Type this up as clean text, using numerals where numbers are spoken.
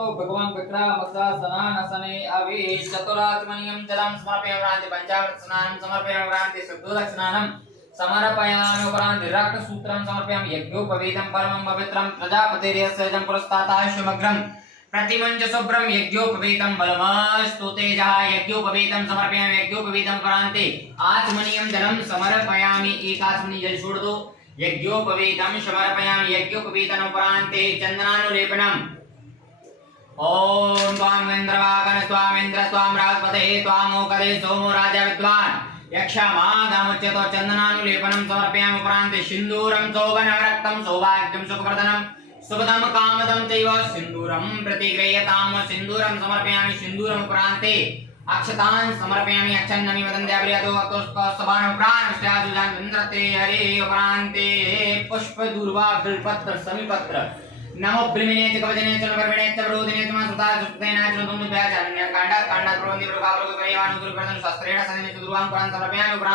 तत्तो भगवान् विक्रामकासनानसने अवि चतुरात्मनियं जलं समर्पयामि प्रान्ते पंचामृत स्नानं समर्पयामि प्रान्ते शुद्धोदकस्नानं समर्पयामि उपरान्ते रक्तसूत्रं समर्पयामि यज्ञोपवीतं परमं पवित्रं प्रजापतिर्यस्य पुरस्ताताशुमग्रम् प्रतिमंच शुभ्रम यज्ञोपवीतं बलमस्तु तेजः यज्ञोपवीतं समर्पयामि यज्ञोपवीतं परान्ते आचमनीयं जलं समर्पयामि एकाचमनी जल छोड़ दो यज्ञोपवीतं समर्पयामि यज्ञोपवीतं परान्ते चंदनानुलेपनम् ओम त्वामेन्द्रवागन त्वामेन्द्र त्वां राजपते त्वामोकदे सोमो राजा विद्वान् यक्षमादामुच्यतो चंदनानुलेपनं समर्पयामि परान्ते सिन्दूरं सौगनरक्तं सौभाग्यं सुखप्रदनं सुभदम कामदम चैव सिन्दूरं प्रतिगृह्यताम सिन्दूरं समर्पयामि सिन्दूरं प्रान्ते अक्षतान् समर्पयामि अक्षन्नमि वदन्ते अभिर्यतो अतोस्कसबाण प्राणश्चाजुजान इन्द्रते हरे प्रान्ते पुष्प दूर्वा बिल्पत्र समीपत्र नमो ब्रह्मणे च कवचने च नवर्वणे च वरोधिने च सुता सुतेना च तुम व्याचरण्य कांडा कांडा प्रवन्ति प्रभावरो परिवानु दुर्गणन शास्त्रेण सने च दुर्वां प्राण समर्पयामि